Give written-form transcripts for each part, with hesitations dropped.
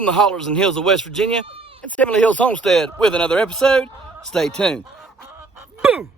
from the hollers and hills of West Virginia, it's Heavenly Hills Homestead with another episode. Stay tuned. Boom!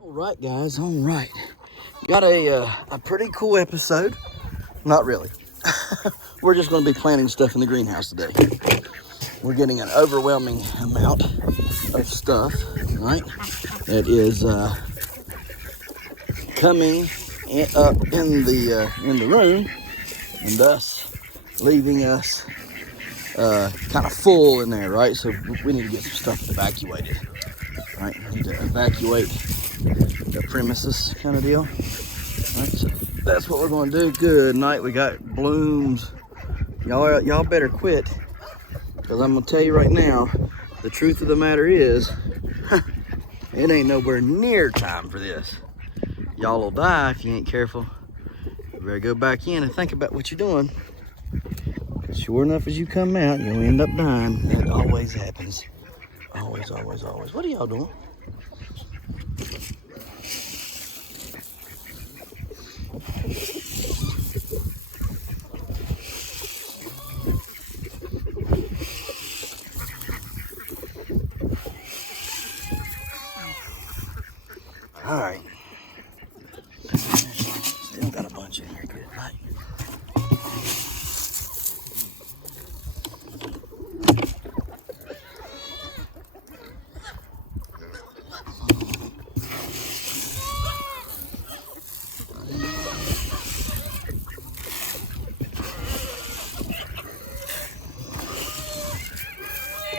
All right, guys, all right. Got a pretty cool episode. Not really. We're just going to be planting stuff in the greenhouse today. We're getting an overwhelming amount of stuff, right? That is coming up in the room, and thus leaving us kind of full in there, right? So we need to get some stuff evacuated, right? We need to evacuate the premises kind of deal. All right, so that's what we're going to do. Good night. We got blooms. Y'all better quit, because I'm going to tell you right now, the truth of the matter is, it ain't nowhere near time for this. Y'all will die if you ain't careful. You better go back in and think about what you're doing. Sure enough, as you come out, you'll end up dying. That always happens. Always, always, always. What are y'all doing? All right. Still got a bunch in here. Good night.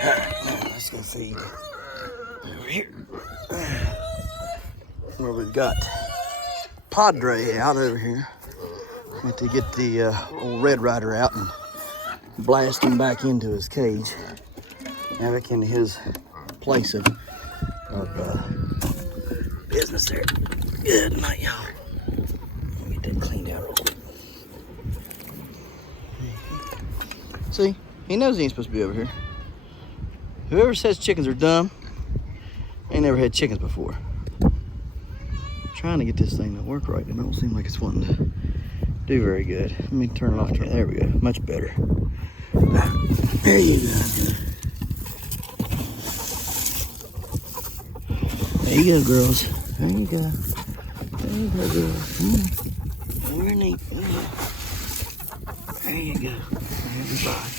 All right, now let's go feed over here. Where we've got Padre out over here. Have to get the old Red Rider out and blast him back into his cage. Now back into his place of business there. Good night, y'all. Let me get that cleaned out real quick. See, he knows he ain't supposed to be over here. Whoever says chickens are dumb ain't never had chickens before. Trying to get this thing to work right. It don't seem like it's wanting to do very good. Let me turn it off. There we go. Much better. There you go. There you go, girls. There you go. There you go, girls. Very neat. There you go. Everybody.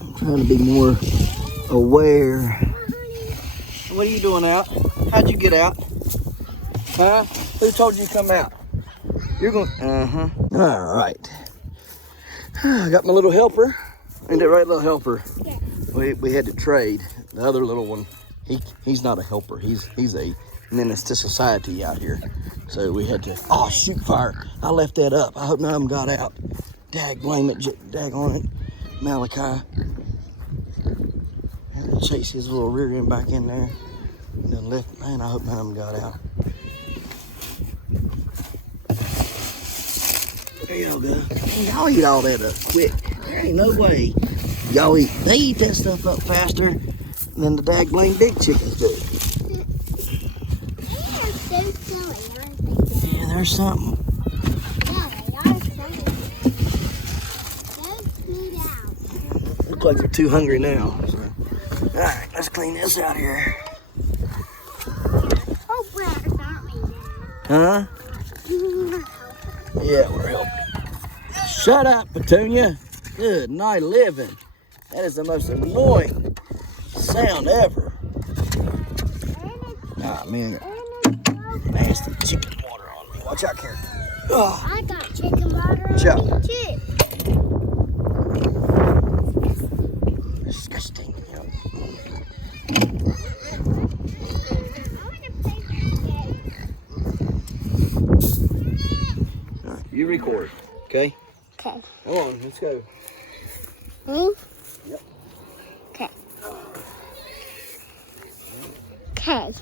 I'm trying to be more aware. What are you doing out? How'd you get out? Huh? Who told you to come out? You're going, All right. I got my little helper. Ain't that right, little helper? Yeah. We had to trade. The other little one, he's not a helper. He's a menace to society out here. So we had to, oh, shoot fire. I left that up. I hope none of them got out. Dag blame it, dag on it. Malachi. And chase his little rear end back in there. And then left, man, I hope none of them got out. There y'all go. Y'all eat all that up quick. There ain't no way they eat that stuff up faster than the daggone big chickens do. They are so silly, aren't they? Yeah, there's something. Yeah, they are silly. Those need out. Looks like they're too hungry now. So. All right, let's clean this out here. Oh, we're aren't we now? Huh? Yeah, we're helping. Shut up, Petunia. Good night living. That is the most annoying sound ever. Ah, man, nasty chicken water on me. Watch out, Karen. Oh, I got chicken water on Joe. me too. disgusting. I want to play this game. All right, you record, okay? Okay. Come on, let's go. Me? Yep. Okay. Okay.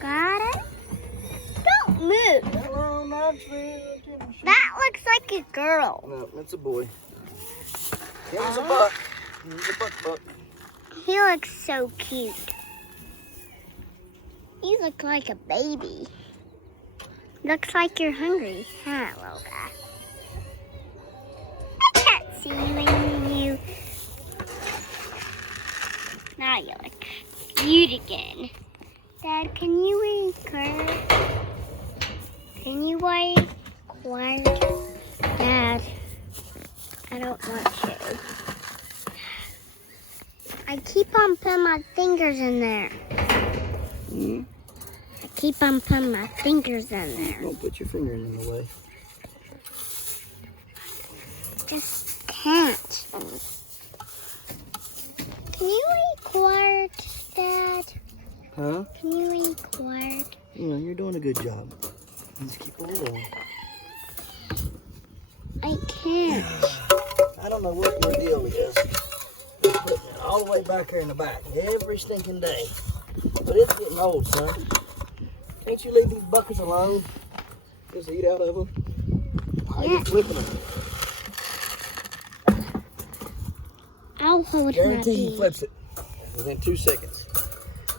Got it? Don't move. Hello, Knoxville. That looks like a girl. No, that's a boy. Here's a buck. Here's a buck. He looks so cute. You look like a baby. Looks like you're hungry. Hello, guy. I can't see you. Now you look cute again. Dad, can you record? Can you record? Dad, I don't want to. I keep on putting my fingers in there. Mm-hmm. I keep on putting my fingers in there. Don't put your fingers in the way. Just can't. Can you record, Dad? Huh? Can you record? Yeah, you're doing a good job. Let's keep on going. I can't. I don't know what your deal is. Putting it all the way back here in the back every stinking day. But it's getting old, son. Can't you leave these buckets alone? Just eat out of them. Why are you flipping them? I'll hold Guarantee he flips it within 2 seconds.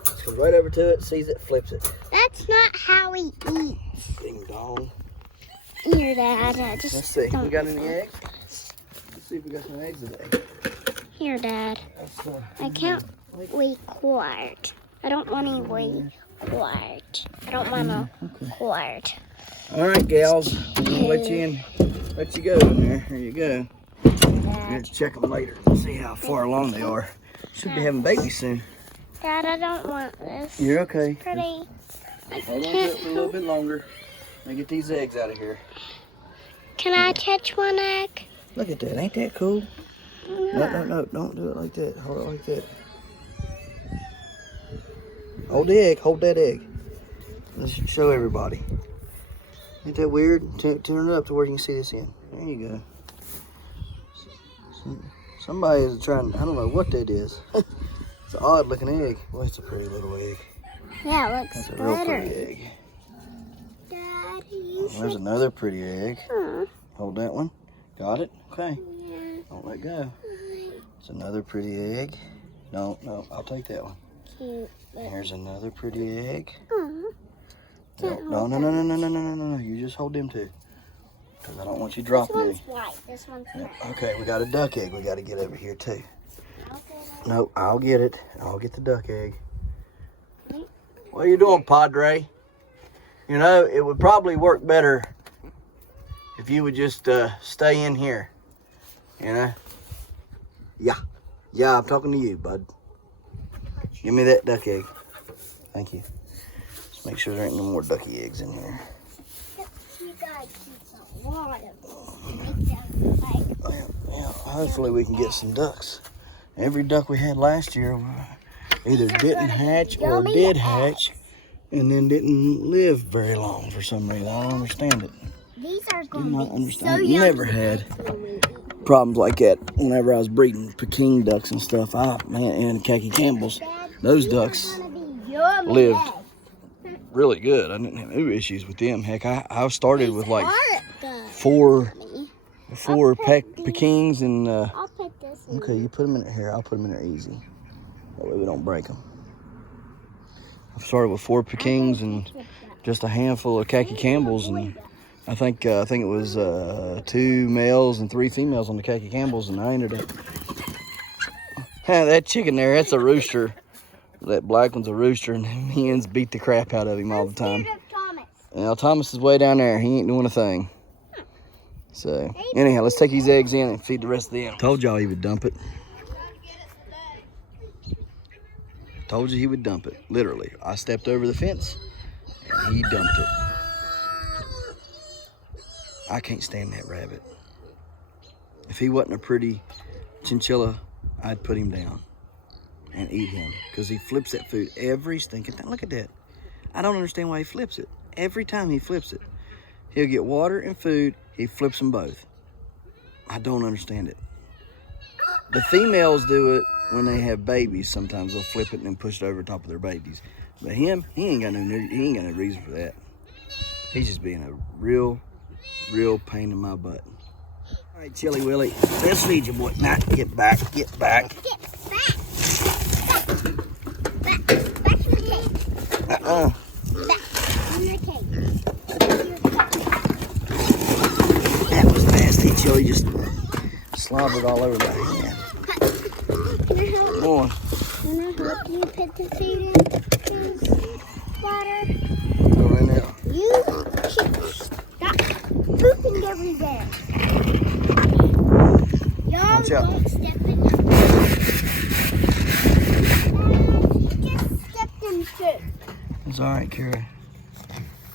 Just comes right over to it, sees it, flips it. That's not how he eats. Ding dong. Here, Dad. Just Let's see. don't We got any do eggs? this. Let's see if we got some eggs today. Here, Dad. That's, I can't record. I don't want to record. I don't want to record. All right, gals. I'm gonna let you go in there. Here you go. Dad. Let's check them later. See how far along they are. Should be having babies soon. Dad, I don't want this. You're okay. Pretty. I Hold on to it can't. for a little bit longer. Let me get these eggs out of here. Can I catch one egg? Look at that. Ain't that cool? No. No. Don't do it like that. Hold it like that. Hold the egg. Hold that egg. Let's show everybody. Ain't that weird? Turn it up to where you can see this in. There you go. Somebody is trying, I don't know what that is. It's an odd looking egg. Well, it's a pretty little egg. Yeah, it looks That's a real better. pretty egg. Dad, you There's another pretty egg. should. Hold that one. Got it? Okay. Yeah. Don't let go. It's another pretty egg. No, I'll take that one. Cute. Here's another pretty egg. Can't No. You just hold them two. Because I don't want you dropping This any. one's white. This one's white. Okay, we got a duck egg we got to get over here too. No, I'll get it. I'll get the duck egg. What are you doing, Padre? You know, it would probably work better if you would just stay in here. You know? Yeah, I'm talking to you, bud. Give me that duck egg. Thank you. Just make sure there ain't no more ducky eggs in here. You gotta keep some water to make them like. Yeah, hopefully we can get some ducks. Every duck we had last year either didn't hatch or did hatch and then didn't live very long for some reason. I don't understand it. These are Do going not to be understand. so Never yummy had when we eat. problems like that whenever I was breeding Peking ducks and stuff. And Khaki Campbells, those ducks Gonna be yummy lived eggs. really good. I didn't have no issues with them. Heck, I started with like Aren't the 4 4 Pekings and. I'll put this in. Okay, you put them in here. I'll put them in there easy. That way we don't break them. I've started with 4 Pekings and just a handful of khaki Campbells, and I think it was 2 males and 3 females on the khaki Campbells, and I ended up. That chicken there, that's a rooster. That black one's a rooster, and the hens beat the crap out of him all the time. Now Thomas is way down there. He ain't doing a thing. So anyhow, let's take these eggs in and feed the rest of them. Told y'all he would dump it. Told you he would dump it. Literally, I stepped over the fence and he dumped it. I can't stand that rabbit. If he wasn't a pretty chinchilla, I'd put him down and eat him, because he flips that food every stinking time. Look at that. I don't understand why he flips it. Every time he flips it, he'll get water and food. He flips them both. I don't understand it. The females do it when they have babies. Sometimes they'll flip it and then push it over top of their babies. But him, he ain't got no reason for that. He's just being a real pain in my butt. All right, Chili Willy, let's feed you, boy. Now, get back, get back. Get back. Back. Back to the cage. Back to the cage. That was nasty. Chili just slobbered all over my hand. Can I help? Come on. Can I help you put the feed in his water? Go right now. You should stop pooping everywhere. Y'all Watch out. don't step in the You just stepped in poop. It's all right, Kara.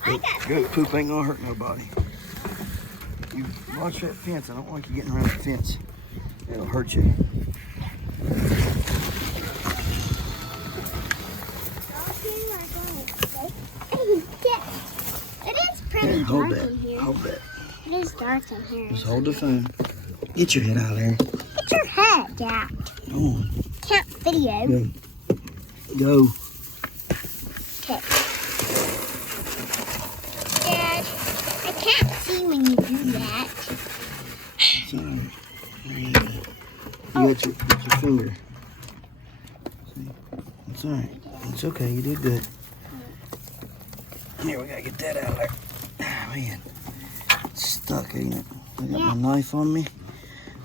I got Goat poop ain't gonna hurt nobody. You watch that fence. I don't like you getting around the fence. It'll hurt you. It is pretty Here, hold dark that. in here. Hold that. It is dark in here. Just hold the phone. Get your head out of there. Get your head out. Go on. Can't video. Go. Okay. Dad, I can't see when you do that. It's all right. You got your finger. See? It's all right. It's okay. You did good. Here, we gotta get that out of there. Ah, man, it's stuck, ain't it? I got my knife on me.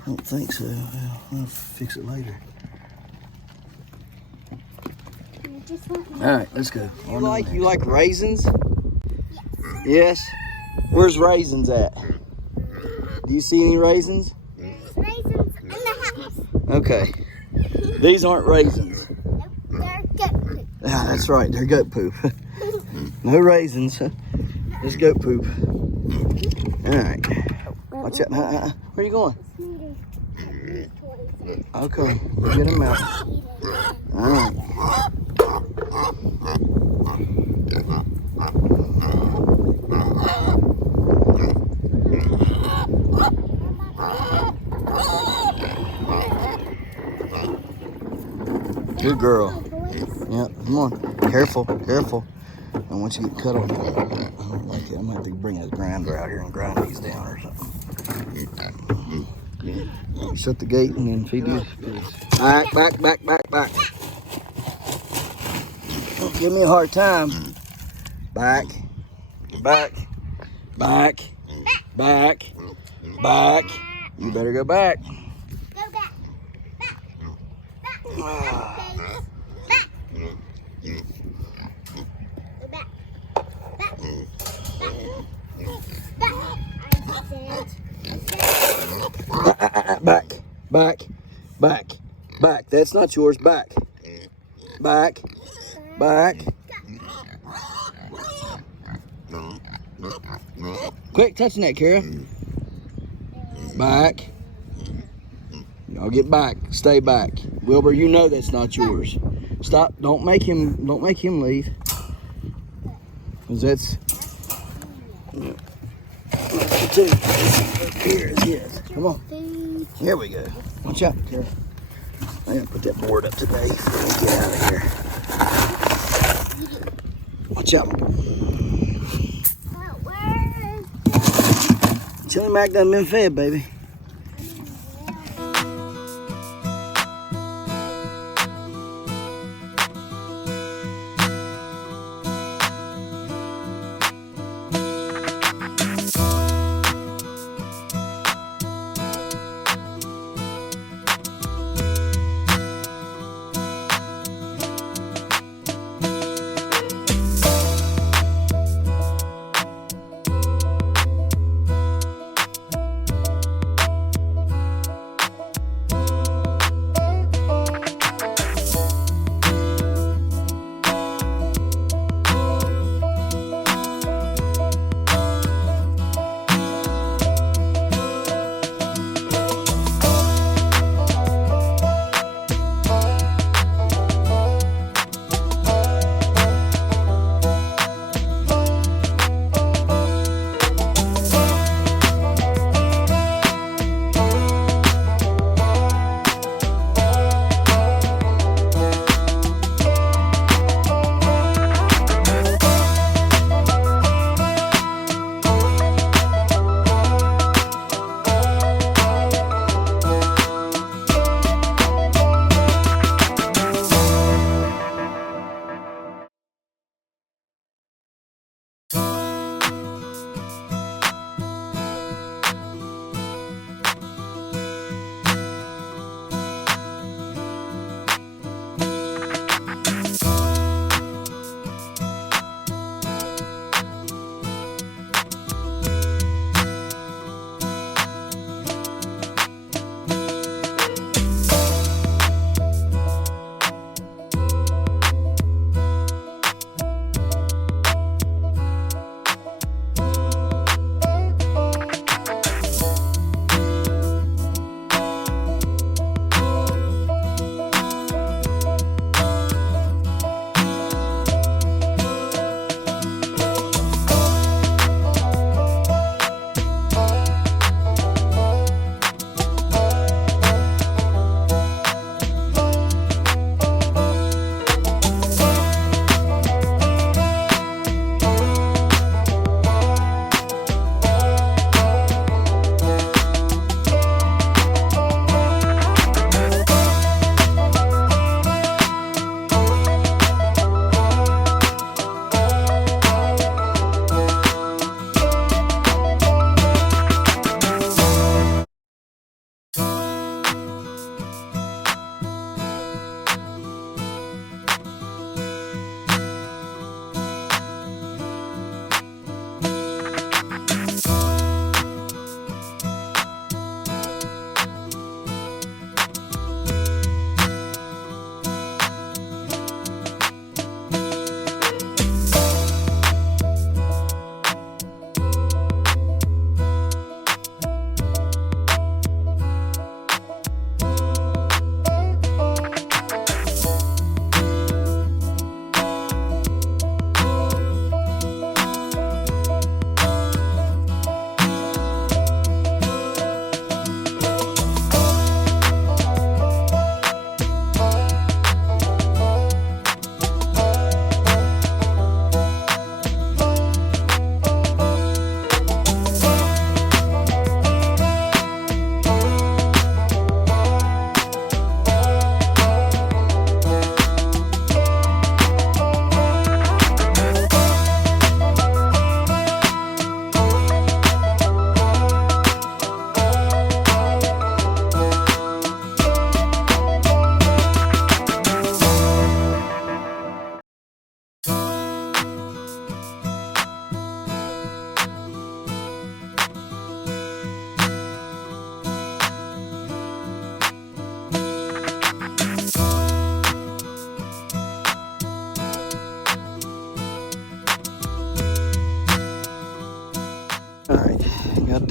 I don't think so. Well, I'll fix it later. All right, let's go. You like raisins? Yes. Where's raisins at? Do you see any raisins? There's raisins in the house. Okay. These aren't raisins. Nope, they're goat poop. Ah, that's right. They're goat poop. No raisins. Just goat poop. All right. Watch out. Where are you going? Okay. We'll get them out. All right. Good girl. Yeah, come on. Careful, careful. I don't want you to get cut on. I don't like it. I'm gonna have to bring a grinder out here and grind these down or something. Shut the gate and then feed these pigs. Back. Don't give me a hard time. Back. You better go back. Go back. Back. That's not yours. Back. Quick, touching that, Kara. Back. Y'all get back. Stay back. Wilbur, you know that's not yours. Stop. Don't make him leave. Cause that's. Yeah. Here is his. Come on. Here we go. Watch out, Kara. I gotta put that board up today before we get out of here. Watch out. Chili Mac done been fed, baby.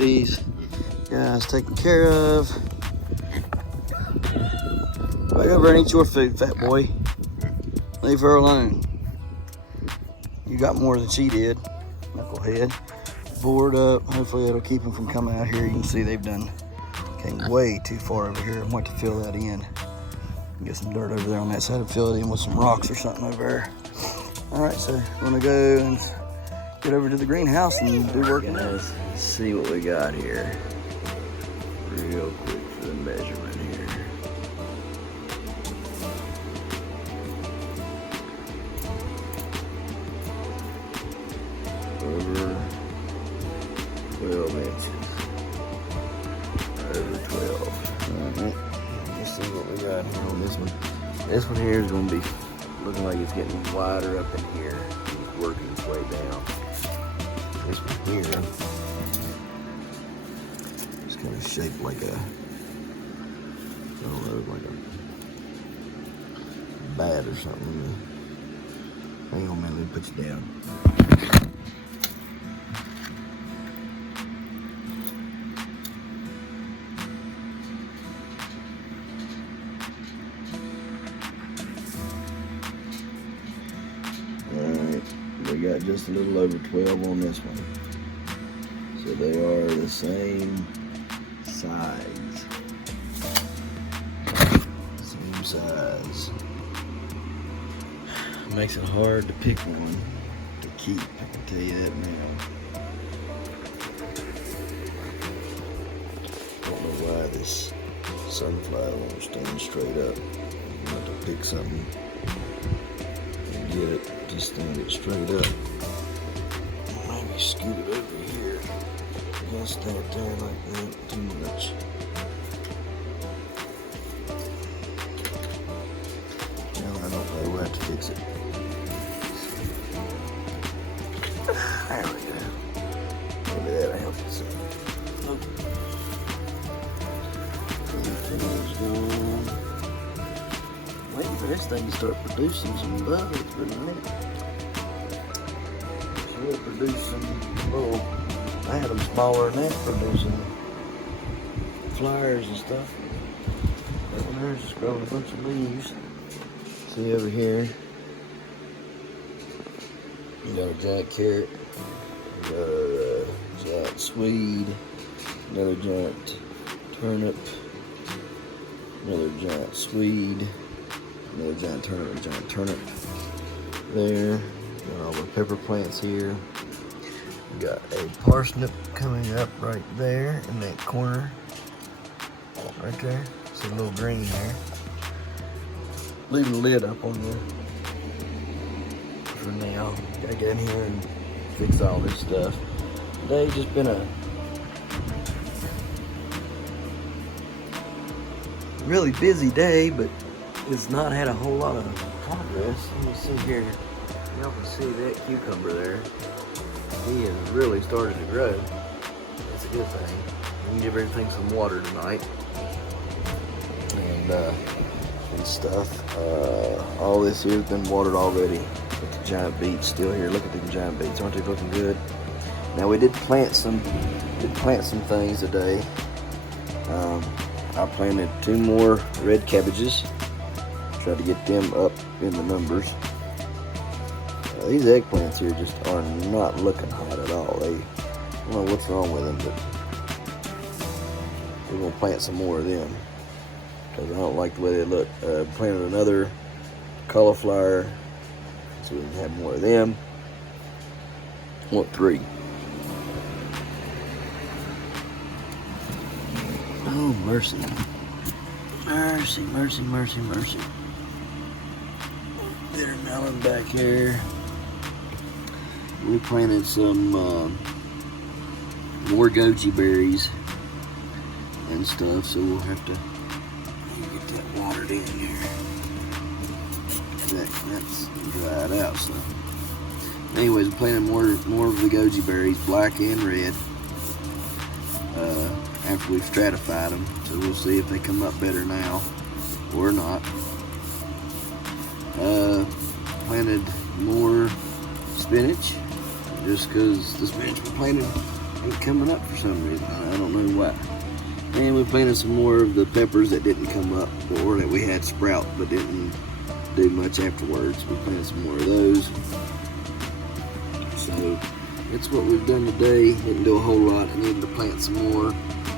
these guys taken care of. Back over and eat your food, fat boy. Leave her alone. You got more than she did, knucklehead. Board up. Hopefully it'll keep them from coming out here. You can see they've came way too far over here and went to fill that in. Get some dirt over there on that side and fill it in with some rocks or something over there. All right, so we're gonna go and get over to the greenhouse and do work. Guys, see what we got here. Real quick for the measurement here. Over 12 inches. Over 12. All right. Let's see what we got here on this one. This one here is going to be looking like it's getting wider up in here. It's working its way down. This one here is kind of shaped like a, I don't know, like a bat or something. Hang on, man, let me put you down. We got just a little over 12 on this one. So they are the same size. Same size. Makes it hard to pick one to keep, I can tell you that now. Don't know why this sunflower won't stand straight up. I'm going to pick something and get it. Just stand it straight up. Maybe scoot it over here. Don't stand it there like that too much. Now I don't know, we'll have to fix it. There we go. Maybe that'll help us. Everything's gone. Waiting for this thing to start producing some buds for a minute. She'll produce some little, I had them smaller than that, producing flowers and stuff. That one there's just growing a bunch of leaves. See over here, you got a giant carrot, you got a giant swede, another giant turnip, another giant swede, another giant turnip there. Got all the pepper plants here. We got a parsnip coming up right there in that corner. Right there. See a little green there. Leave the lid up on there for now. Gotta get in here and fix all this stuff. Today's just been a really busy day, but it's not had a whole lot of progress. Let me see here. Y'all can see that cucumber there. He has really started to grow. That's a good thing. We can give everything some water tonight. And stuff. All this here has been watered already. With the giant beets still here. Look at the giant beets. Aren't they looking good? Now we did plant some things today. I planted 2 more red cabbages. Tried to get them up in the numbers. These eggplants here just are not looking hot at all. I don't know what's wrong with them, but we're gonna plant some more of them because I don't like the way they look. Planted another cauliflower so we can have more of them. I want 3. Oh, mercy. Mercy, mercy, mercy, mercy. Bitter melon back here. We planted some more goji berries and stuff, so we'll have to get that watered in here. That's dried out, so. Anyways, we planted more of the goji berries, black and red. After we've stratified them, so we'll see if they come up better now or not. Planted more spinach just because the spinach we planted ain't coming up for some reason. I don't know why. And we planted some more of the peppers that didn't come up, or that we had sprout but didn't do much afterwards. We planted some more of those. So that's what we've done today. Didn't do a whole lot. I needed to plant some more.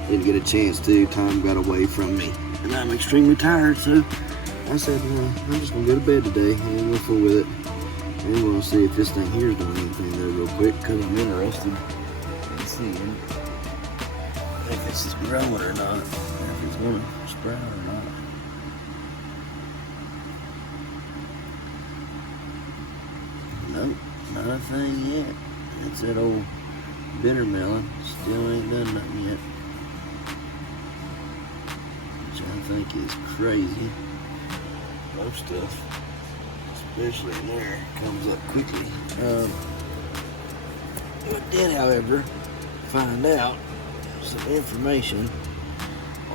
Didn't get a chance to. Time got away from me. And I'm extremely tired, so I said, I'm just going to go to bed today. I ain't going to fool with it. And we're going to see if this thing here is doing anything there real quick, because I'm interested in seeing if it's just growing or not, if it's going to sprout or not. Nope, not a thing yet. It's that old bitter melon. Still ain't done nothing yet. Which I think is crazy. Most stuff, especially in there, comes up quickly. I did, however, find out some information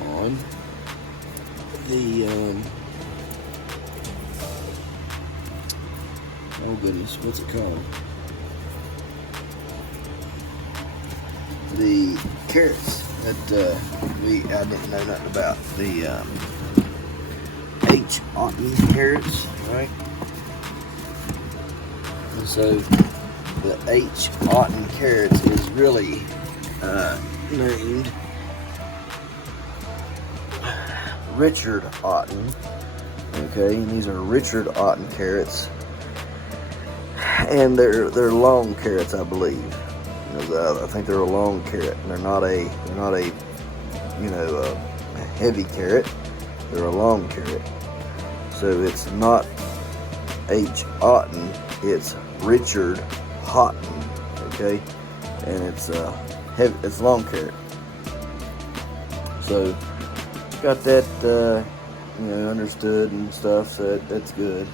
on the oh goodness, what's it called? The carrots that I didn't know nothing about. The H. Otten carrots, right? And so the H. Otten carrots is really named Richard Otten. Okay, and these are Richard Otten carrots, and they're long carrots, I believe. I think they're a long carrot. They're not a heavy carrot. They're a long carrot. So it's not H. Otten. It's Richard Houghton. Okay, and it's long carrot. So got that understood and stuff. So that's good.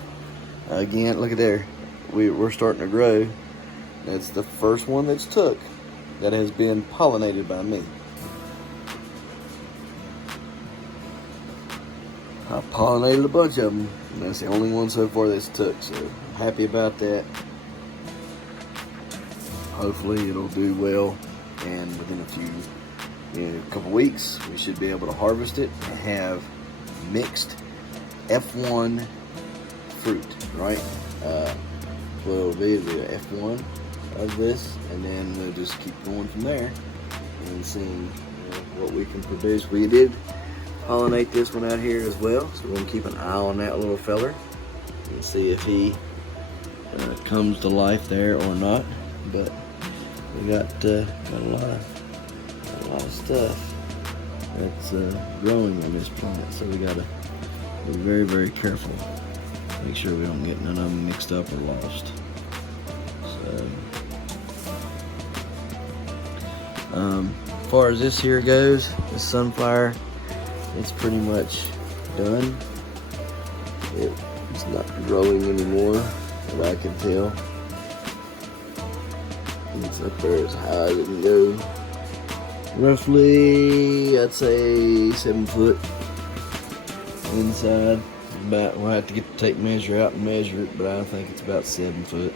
Again, look at there. We're starting to grow. That's the first one that's took that has been pollinated by me. I pollinated a bunch of them, and that's the only one so far that's took. So happy about that. Hopefully it'll do well, and within a couple weeks we should be able to harvest it and have mixed F1 fruit, right? So it'll be the F1 of this, and then we'll just keep going from there and seeing what we can produce. We did pollinate this one out here as well, so we're gonna keep an eye on that little feller and see if he comes to life there or not. But we got a lot of stuff that's growing on this plant, so we gotta be very, very careful. Make sure we don't get none of them mixed up or lost. So, as far as this here goes, the sunflower, it's pretty much done. It's not growing anymore, that I can tell. It's up there as high as it can go. Roughly, I'd say 7 foot inside. We'll have to get the tape measure out and measure it, but I think it's about 7 foot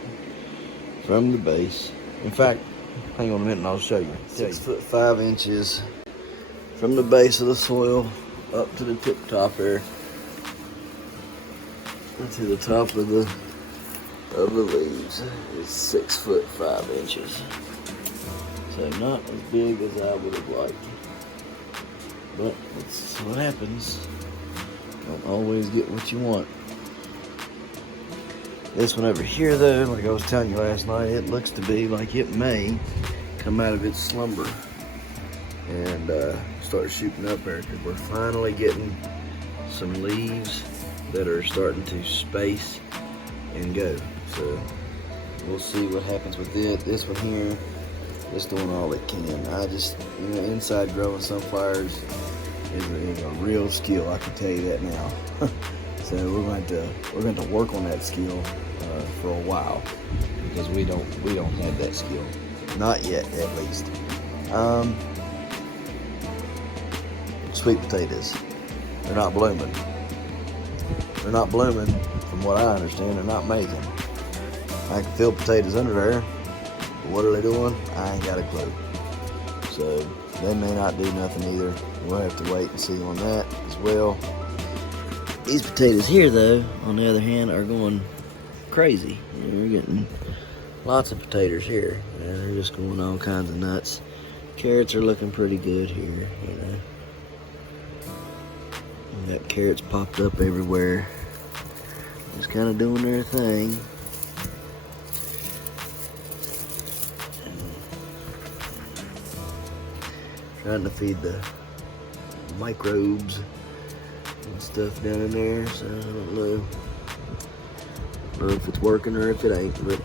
from the base. In fact, hang on a minute and I'll show you. 6 foot 5 inches from the base of the soil up to the tip top there, to the top of the leaves. It's 6 foot 5 inches. So not as big as I would have liked, but that's what happens. Don't always get what you want. This one over here though, like I was telling you last night, it looks to be like it may come out of its slumber and start shooting up there, because we're finally getting some leaves that are starting to space and go. So we'll see what happens with it. This one here, it's doing all it can. I just, inside growing sunflowers is a real skill, I can tell you that now. So we're going to work on that skill for a while, because we don't have that skill, not yet at least. Sweet potatoes, they're not blooming. They're not blooming, from what I understand. They're not making. I can feel potatoes under there. What are they doing? I ain't got a clue. So they may not do nothing either. We'll have to wait and see on that as well. These potatoes here, though, on the other hand, are going crazy. We're getting lots of potatoes here. They're just going all kinds of nuts. Carrots are looking pretty good here, you know. We got carrots popped up everywhere. Just kind of doing their thing. Trying to feed the microbes and stuff down in there, so I don't know if it's working or if it ain't, but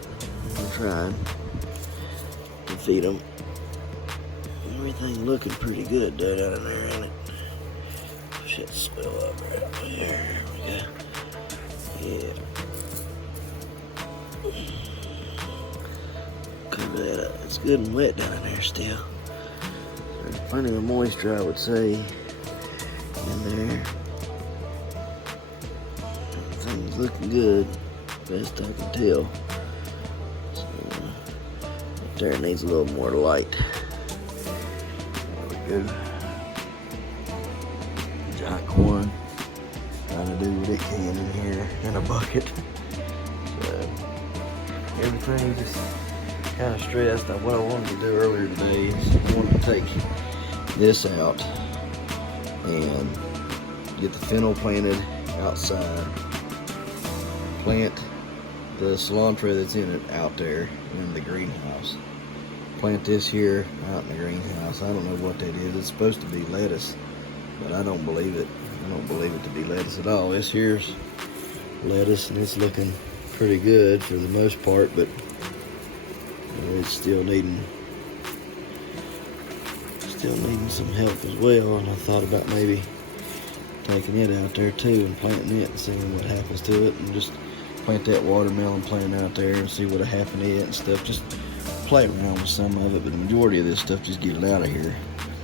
I'm trying to feed them. Everything looking pretty good though down in there, ain't it? Shit swell up right up there. There we go. Yeah. Cover that up. It's good and wet down in there still. There's plenty of moisture, I would say, in there. Everything's looking good, best I can tell. So, up there needs a little more light. There we go. Giant corn, trying to do what it can in here in a bucket. So, everything's just kind of stressed. Now, what I wanted to do earlier today is I wanted to take this out and get the fennel planted outside. Plant the cilantro that's in it out there in the greenhouse. Plant this here out in the greenhouse. I don't know what that is. It's supposed to be lettuce, but I don't believe it. I don't believe it to be lettuce at all. This here's lettuce, and it's looking pretty good for the most part, but it's still needing some help as well. And I thought about maybe taking it out there too and planting it and seeing what happens to it, and just plant that watermelon plant out there and see what'll happen to it and stuff. Just play around with some of it, but the majority of this stuff, just get it out of here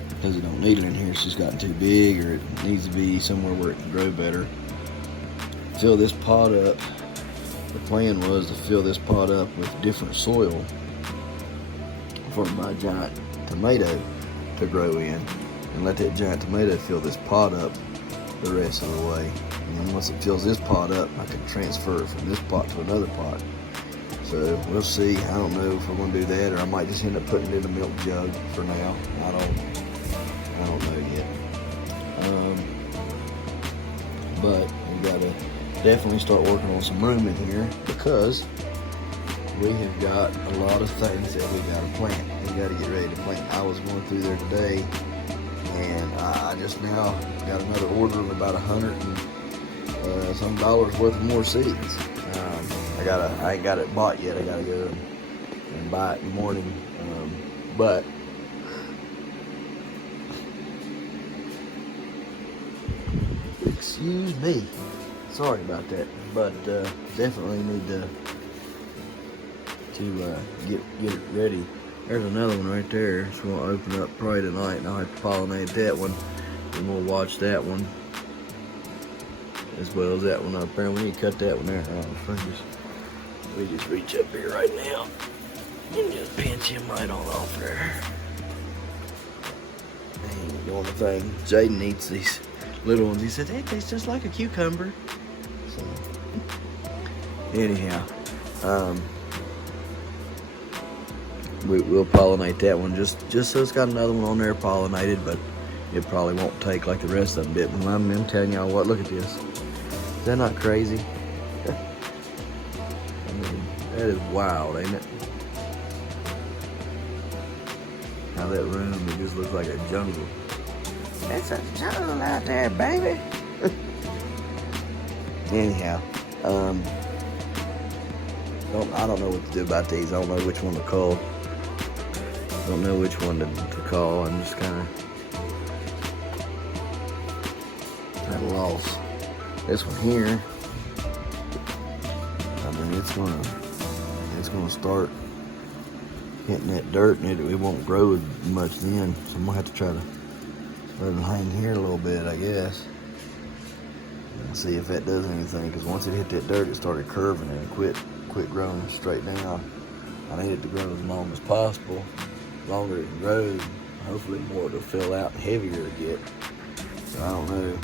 because it don't need it in here. It's just gotten too big, or it needs to be somewhere where it can grow better. Fill this pot up. The plan was to fill this pot up with different soil for my giant tomato to grow in, and let that giant tomato fill this pot up the rest of the way. And then once it fills this pot up, I can transfer it from this pot to another pot. So we'll see. I don't know if we're going to do that, or I might just end up putting it in a milk jug for now. I don't know yet. But we got to definitely start working on some room in here, because we have got a lot of things that we got to plant. We got to get ready to plant. I was going through there today, and I just now got another order of about $100 and some dollars worth of more seeds. I ain't got it bought yet. I gotta go and buy it in the morning. But excuse me, sorry about that. But definitely need to get it ready. There's another one right there. It's gonna open up probably tonight, and I'll have to pollinate that one, and we'll watch that one as well as that one up there. We need to cut that one there out with fingers. We just reach up here right now and just pinch him right on off there. Ain't doing the thing. Jaden eats these little ones. He said, "Hey, it tastes just like a cucumber." So, anyhow, we'll pollinate that one just so it's got another one on there pollinated, but it probably won't take like the rest of them did. But I'm telling y'all what, look at this. Is that not crazy? I mean, that is wild, ain't it? How that room, it just looks like a jungle. It's a jungle out there, baby. Anyhow, I don't know what to do about these. I don't know which one to call. Don't know which one to call. I'm just kind of at a loss. This one here, I mean, it's gonna start hitting that dirt, and it won't grow much then. So I'm gonna have to try to let it hang here a little bit, I guess, and see if that does anything. Because once it hit that dirt, it started curving and quit growing straight down. I need it to grow as long as possible. The longer it grows, Hopefully more to fill out and heavier to get. So I don't know.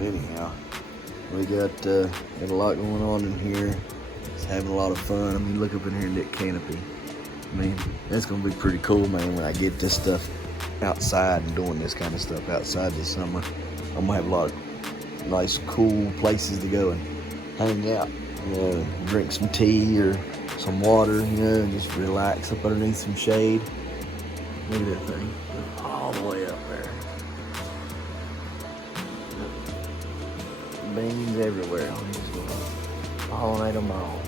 Anyhow, we got a lot going on in here. It's having a lot of fun. I mean, look up in here in that canopy. I mean, that's gonna be pretty cool, man, when I get this stuff outside and doing this kind of stuff outside this summer. I'm gonna have a lot of nice, cool places to go and hang out. You know, drink some tea or some water, you know, and just relax up underneath some shade. Look at that thing. All the way up there. Beans everywhere. I'm just gonna pollinate them all.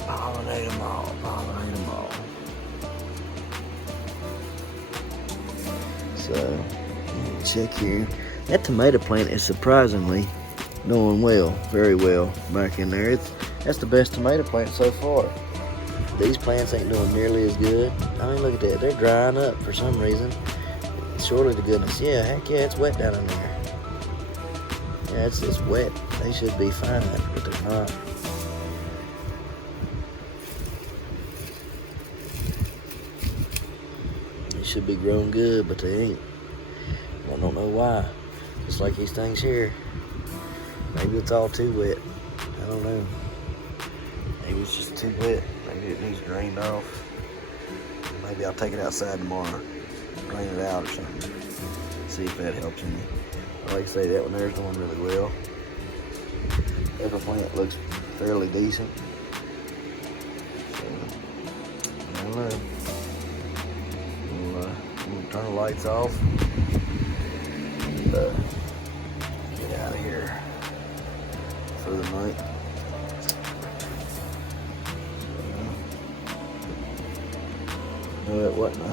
Pollinate them all. Pollinate them all. So, check here. That tomato plant is surprisingly doing well, very well back in there. That's the best tomato plant so far. These plants ain't doing nearly as good. I mean, look at that. They're drying up for some reason. Surely to goodness. Yeah, heck yeah, it's wet down in there. Yeah, it's wet. They should be fine, but they're not. They should be growing good, but they ain't. I don't know why. Just like these things here. Maybe it's all too wet. I don't know. Maybe it's just too wet. Maybe it needs drained off. Maybe I'll take it outside tomorrow. Drain it out or something. See if that helps any. Like I say, that one there's doing really well. Pepper plant looks fairly decent. So, I don't know. We'll turn the lights off and get out of here for the night. It wasn't a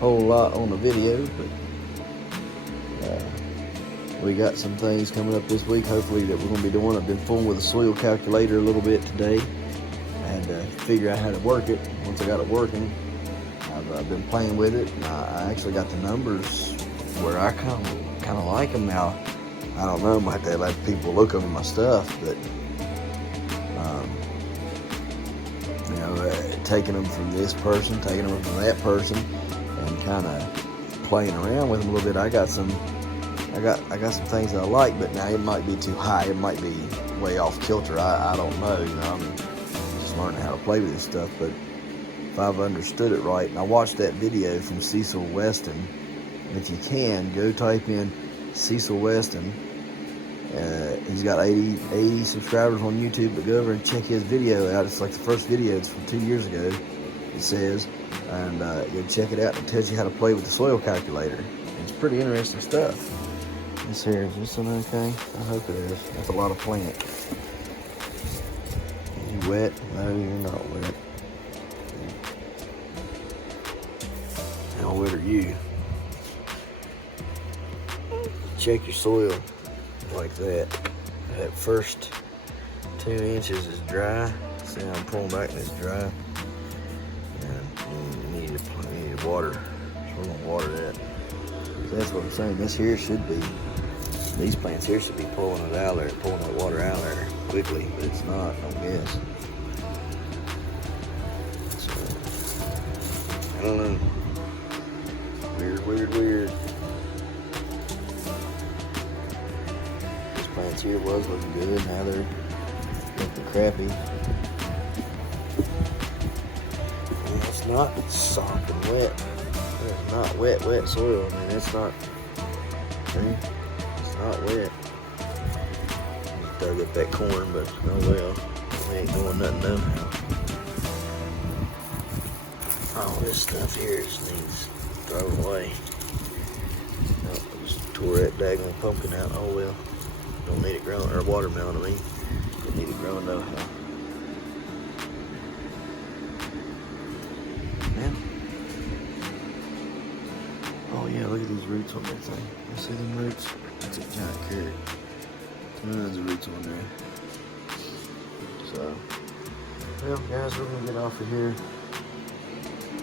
whole lot on the video, but we got some things coming up this week, hopefully, that we're going to be doing. I've been fooling with the soil calculator a little bit today. I had to figure out how to work it. Once I got it working, I've been playing with it, and I actually got the numbers where I kind of like them now. I don't know, I might have to let people look over my stuff, but you know, taking them from this person, taking them from that person, and kind of playing around with them a little bit. I got some things that I like, but now it might be too high. It might be way off kilter. I don't know. You know, I'm just learning how to play with this stuff. But if I've understood it right, and I watched that video from Cecil Weston. And if you can, go type in Cecil Weston. He's got 80 subscribers on YouTube, but go over and check his video out. It's like the first video. It's from 2 years ago, it says. And you check it out. It tells you how to play with the soil calculator. It's pretty interesting stuff. This here, is this an okay? I hope it is. That's a lot of plant. You wet? No, you're not wet. How wet are you? Check your soil like that. That first 2 inches is dry. See how I'm pulling back and it's dry. And you need to water. So we're gonna water that. So that's what I'm saying. This here should be. These plants here should be pulling it out there, pulling that water out there quickly, but it's not, I guess. So, I don't know. Weird. These plants here was looking good, now they're looking crappy. And it's not sopping wet. It's not wet soil. I mean, it's not, see? Not wet. Just dug up that corn, but oh well. We ain't doing nothing no. All this stuff here just needs thrown away. Oh, I just tore that daggone pumpkin out. Oh well. Don't need it growing, or watermelon, I mean. Don't need it growing no how. Man. Oh yeah, look at these roots on that thing. You see them roots? That's a giant carrot. Tons of roots on there. So, well guys, we're gonna get off of here.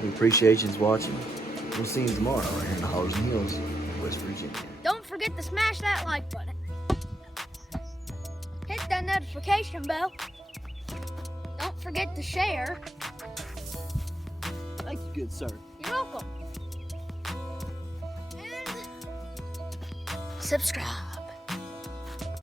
We appreciate you watching. We'll see you tomorrow right here in the Hollers and Hills, West Virginia. Don't forget to smash that like button. Hit that notification bell. Don't forget to share. Thank you, good sir. You're welcome. And subscribe.